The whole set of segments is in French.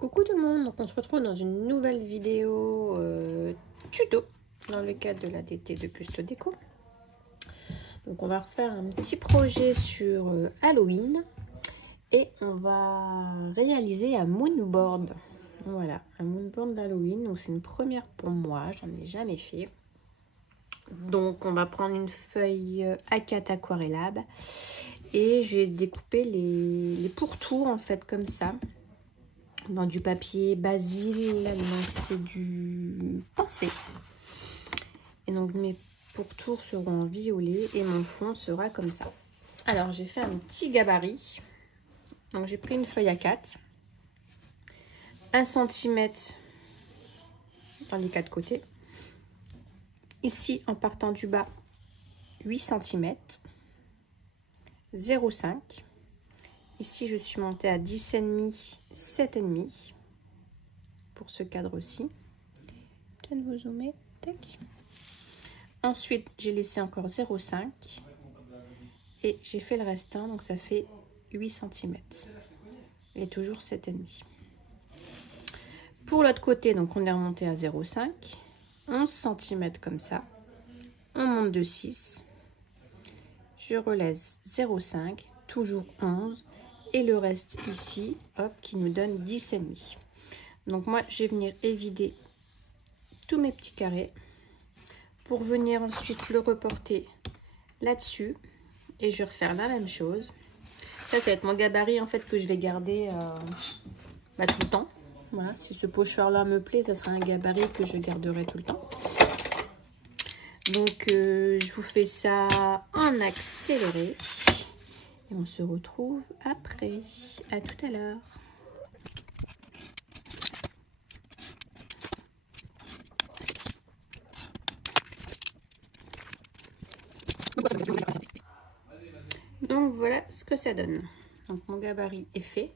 Coucou tout le monde, donc on se retrouve dans une nouvelle vidéo tuto dans le cadre de l'ADT de Custo Déco. Donc on va refaire un petit projet sur Halloween et on va réaliser un moonboard. Voilà, un moonboard d'Halloween, donc c'est une première pour moi, j'en ai jamais fait. Donc on va prendre une feuille A4 aquarellable et je vais découper les pourtours en fait comme ça. Dans du papier Basile, donc c'est du pensée. Et donc mes pourtours seront en violet et mon fond sera comme ça. Alors j'ai fait un petit gabarit. Donc j'ai pris une feuille A4, 1 cm dans les 4 côtés. Ici en partant du bas, 8 cm, 0,5. Ici, je suis montée à 10,5, 7,5 pour ce cadre-ci. Peut-être vous zoomer. Tac. Ensuite, j'ai laissé encore 0,5 et j'ai fait le restant, donc ça fait 8 cm et toujours 7,5. Pour l'autre côté, donc on est remonté à 0,5, 11 cm comme ça. On monte de 6. Je relaisse 0,5, toujours 11. Et le reste ici, hop, qui nous donne 10,5. Donc moi, je vais venir évider tous mes petits carrés pour venir ensuite le reporter là-dessus. Et je vais refaire la même chose. Ça va être mon gabarit en fait que je vais garder tout le temps. Voilà, si ce pochoir-là me plaît, ça sera un gabarit que je garderai tout le temps. Donc je vous fais ça en accéléré. Et on se retrouve après. À tout à l'heure. Donc voilà ce que ça donne. Donc mon gabarit est fait.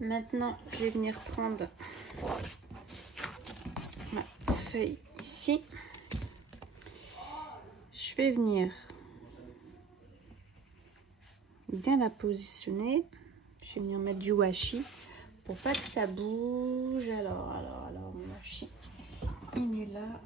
Maintenant, je vais venir prendre ma feuille ici. Je vais venir bien la positionner. Je vais venir mettre du washi pour pas que ça bouge. Alors, mon washi, il est là.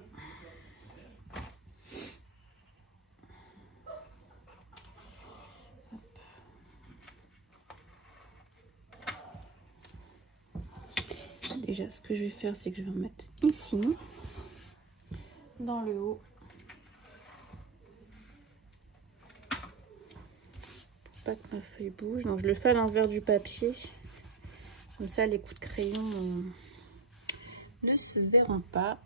Déjà, ce que je vais faire, c'est que je vais en mettre ici, dans le haut. Pour pas que ma feuille bouge. Donc, je le fais à l'envers du papier. Comme ça, les coups de crayon ne se verront pas.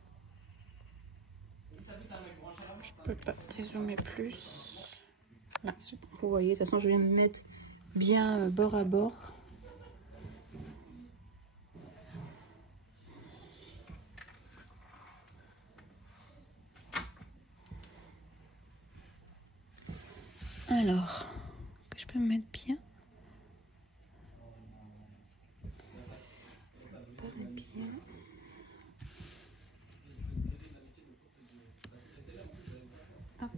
Je peux pas dézoomer plus. Là, vous voyez, de toute façon, je vais me mettre bien bord à bord. Alors, que je peux me mettre bien. Ça me paraît bien. Hop.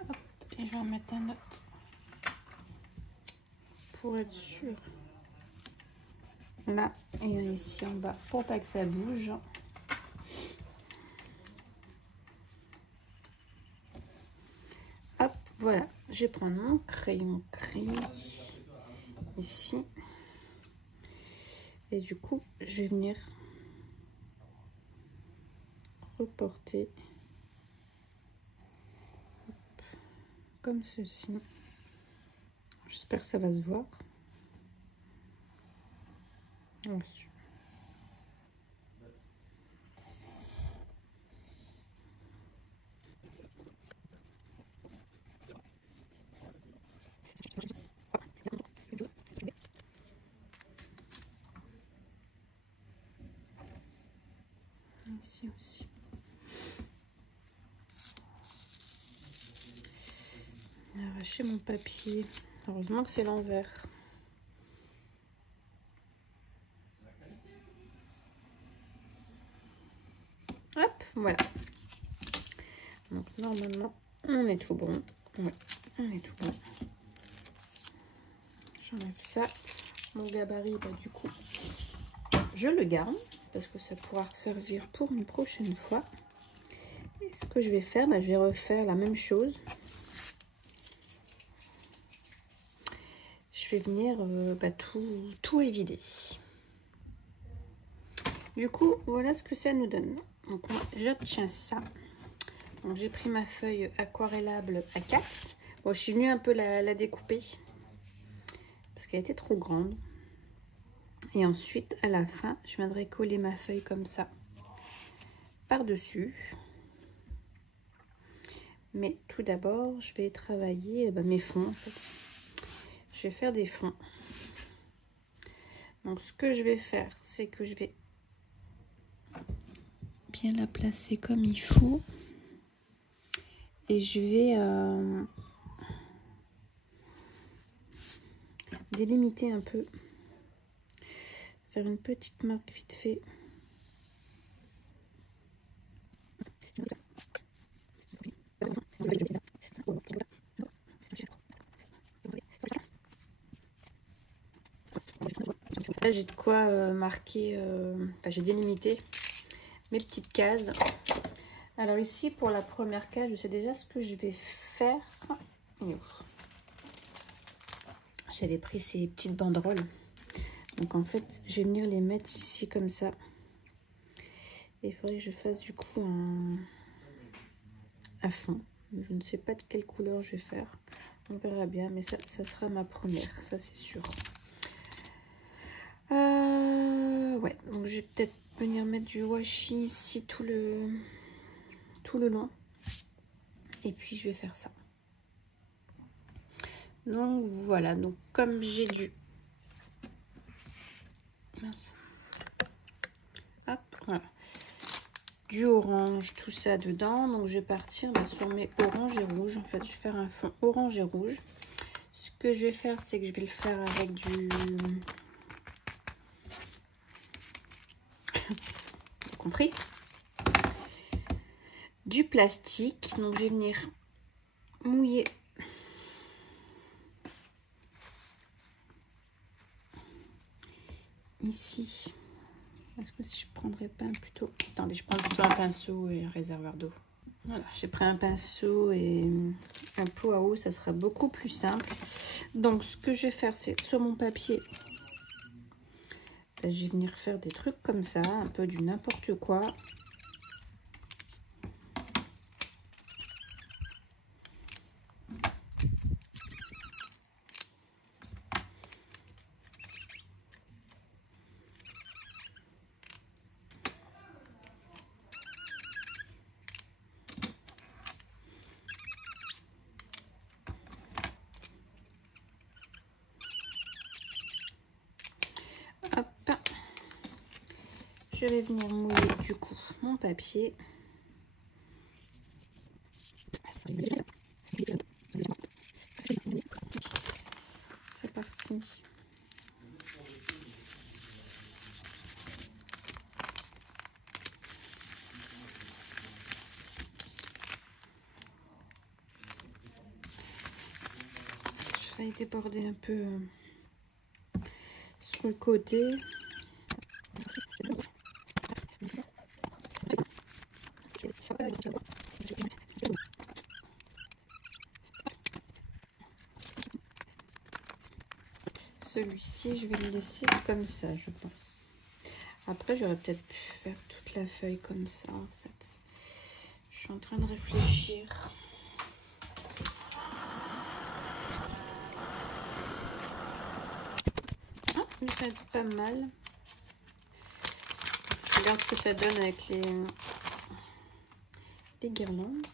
Hop. Et je vais en mettre un autre pour être sûr. Là et ici en bas pour pas que ça bouge. Hop, voilà, je vais prendre mon crayon gris ici et du coup je vais venir reporter comme ceci. J'espère que ça va se voir. Ensuite. Ici aussi. Arracher mon papier. Heureusement que c'est l'envers. Hop, voilà. normalement, on est tout bon. Oui, on est tout bon. J'enlève ça. Mon gabarit, bah, du coup, je le garde parce que ça pourra servir pour une prochaine fois. Et ce que je vais faire, bah, je vais refaire la même chose. Je vais venir bah, tout évider. Du coup, voilà ce que ça nous donne. Donc, j'obtiens ça. Donc, j'ai pris ma feuille aquarellable A4. Bon, je suis venue un peu la découper parce qu'elle était trop grande. Et ensuite, à la fin, je viendrai coller ma feuille comme ça par-dessus. Mais tout d'abord, je vais travailler mes fonds en fait. Je vais faire des fonds. Donc, ce que je vais faire, c'est que je vais bien la placer comme il faut. Et je vais délimiter un peu. Faire une petite marque vite fait. Là, j'ai de quoi marquer, enfin j'ai délimité mes petites cases. Alors ici, pour la première case, je sais déjà ce que je vais faire. J'avais pris ces petites banderoles. Donc en fait, je vais venir les mettre ici comme ça. Et il faudrait que je fasse du coup un fond. Je ne sais pas de quelle couleur je vais faire. On verra bien, mais ça sera ma première, ça c'est sûr. Ouais, donc je vais peut-être venir mettre du washi ici tout le long. Et puis je vais faire ça. Donc voilà, donc comme j'ai voilà, du orange, tout ça dedans, donc je vais partir sur mes oranges et rouges. En fait, je vais faire un fond orange et rouge. Ce que je vais faire, c'est que je vais le faire avec du compris, du plastique. Donc je vais venir mouiller ici. Est-ce que si je prendrais pas plutôt... Attendez, je prends plutôt un pinceau et un réservoir d'eau. Voilà, j'ai pris un pinceau et un pot à eau, ça sera beaucoup plus simple. Donc ce que je vais faire, c'est sur mon papier, je vais venir faire des trucs comme ça, un peu du n'importe quoi. Je vais venir mouiller du coup mon papier. C'est parti. Je vais déborder un peu sur le côté. Celui-ci, je vais le laisser comme ça, je pense. Après, j'aurais peut-être pu faire toute la feuille comme ça, en fait. Je suis en train de réfléchir. Ah, mais ça va être pas mal. Regarde ce que ça donne avec les guirlandes.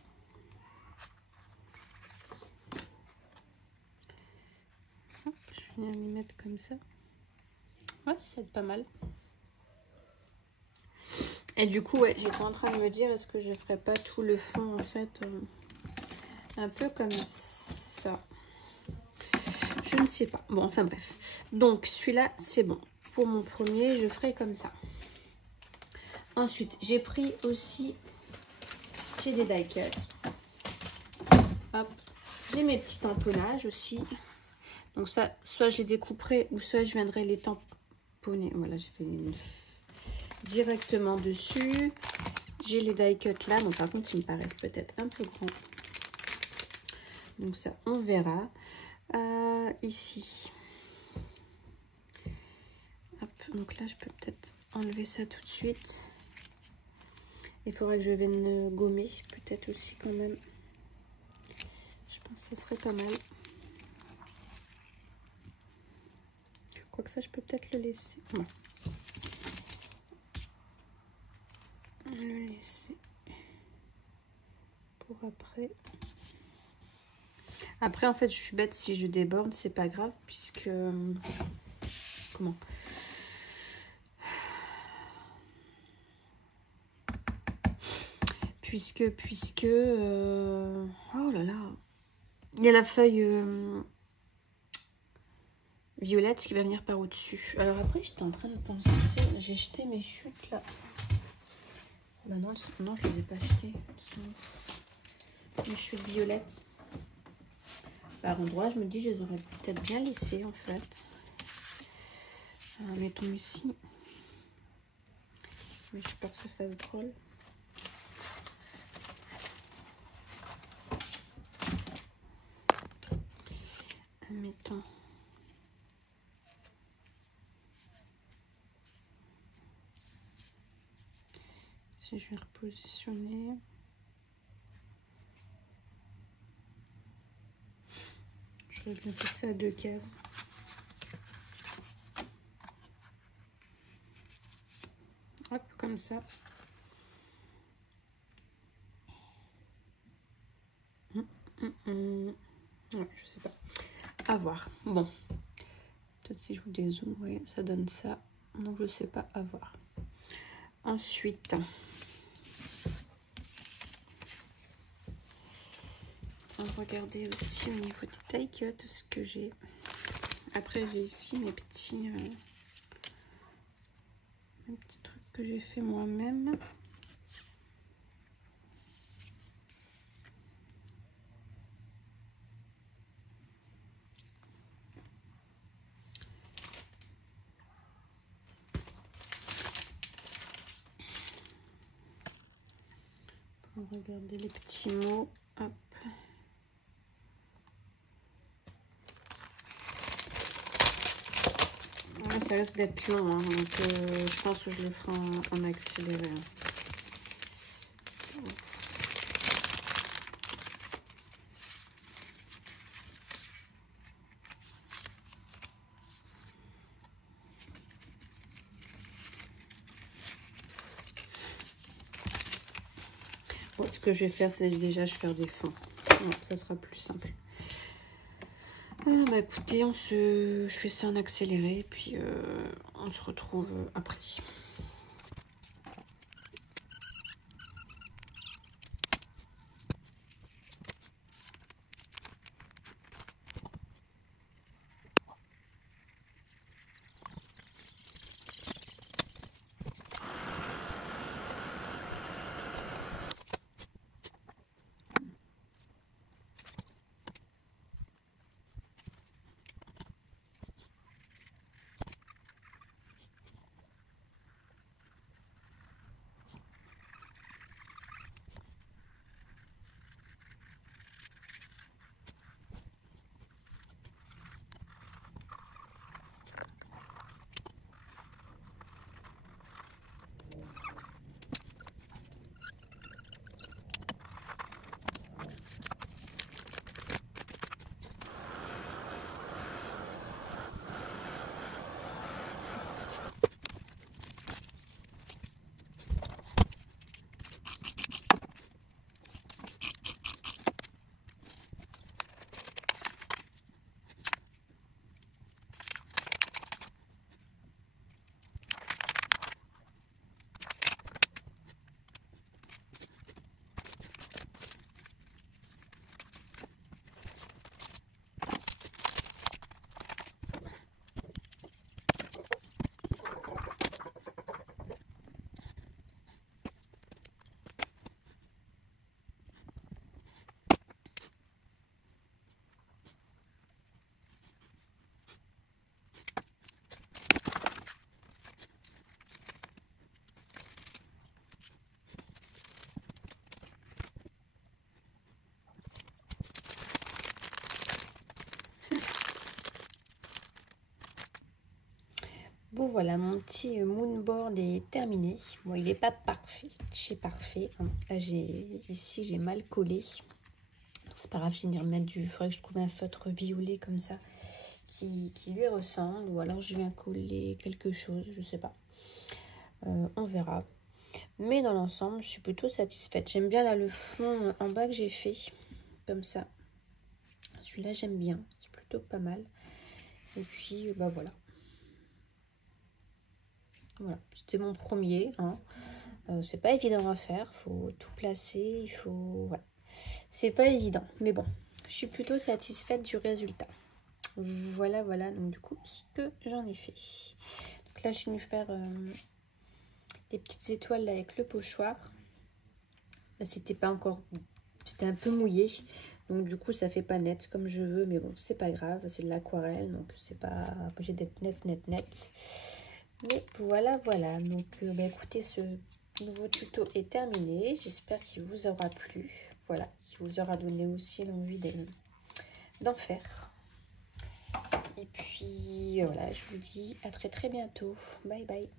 Hop, je viens les mettre comme ça. Ouais, ça va être pas mal. Et du coup, ouais, j'étais en train de me dire, est-ce que je ferais pas tout le fond, en fait, un peu comme ça. Je ne sais pas. Bon, enfin bref. Donc, celui-là, c'est bon. Pour mon premier, je ferai comme ça. Ensuite, j'ai pris aussi, j'ai des die cuts. Hop, j'ai mes petits tamponnages aussi. Donc ça, soit je les découperai ou soit je viendrai les tamponner. Voilà, j'ai fait directement dessus. J'ai les die cut là, donc par contre ils me paraissent peut-être un peu grands. Donc ça, on verra. Ici. Hop, donc là je peux peut-être enlever ça tout de suite. Il faudrait que je vienne gommer peut-être aussi quand même. Je pense que ce serait pas mal. Quoique ça, je peux peut-être le laisser. Non. Le laisser pour après. Après, en fait, je suis bête. Si je déborde, c'est pas grave puisque... Comment? Puisque... Oh là là. Il y a la feuille... violette qui va venir par au-dessus. Alors après, j'étais en train de penser, j'ai jeté mes chutes là. Bah non, non, je les ai pas achetées. Mes chutes violettes. Par endroit, je me dis, je les aurais peut-être bien laissées en fait. Alors, mettons ici. Mais j'ai peur que ça fasse drôle. Mettons. Si je vais repositionner. Je vais mettre ça à 2 cases. Hop, comme ça. Ouais, je sais pas. À voir. Bon. Peut-être si je vous dézoome, oui, ça donne ça. Donc je sais pas, à voir. Ensuite. On va regarder aussi au niveau des die cut ce que j'ai. Après j'ai ici mes petits trucs que j'ai fait moi-même. On va regarder les petits mots. Hop. Ouais, ça risque d'être long, hein, donc je pense que je le ferai en accéléré. Hein. Bon, ce que je vais faire, c'est déjà je vais faire des fonds. Ouais, ça sera plus simple. Bah écoutez, je fais ça en accéléré, puis on se retrouve après. Bon voilà, mon petit moonboard est terminé. Bon, il n'est pas parfait, c'est parfait. Hein. Là, ici, j'ai mal collé. C'est pas grave, je vais venir mettre du... Il faudrait que je trouve un feutre violet comme ça qui lui ressemble. Ou alors je viens coller quelque chose, je sais pas. On verra. Mais dans l'ensemble, je suis plutôt satisfaite. J'aime bien là le fond en bas que j'ai fait. Comme ça. Celui-là, j'aime bien. C'est plutôt pas mal. Et puis, bah voilà. Voilà, c'était mon premier. Hein. C'est pas évident à faire. Faut tout placer. Il faut... Voilà. C'est pas évident. Mais bon, je suis plutôt satisfaite du résultat. Voilà, voilà. Donc du coup, ce que j'en ai fait. Donc là, je suis venue faire des petites étoiles là, avec le pochoir. Là, c'était pas encore... C'était un peu mouillé. Donc du coup, ça fait pas net comme je veux. Mais bon, c'est pas grave. C'est de l'aquarelle. Donc c'est pas obligé d'être net, net, net. Mais voilà, voilà. Donc bah, écoutez, ce nouveau tuto est terminé. J'espère qu'il vous aura plu. Voilà, qui vous aura donné aussi l'envie d'en faire. Et puis voilà, je vous dis à très très bientôt. Bye bye.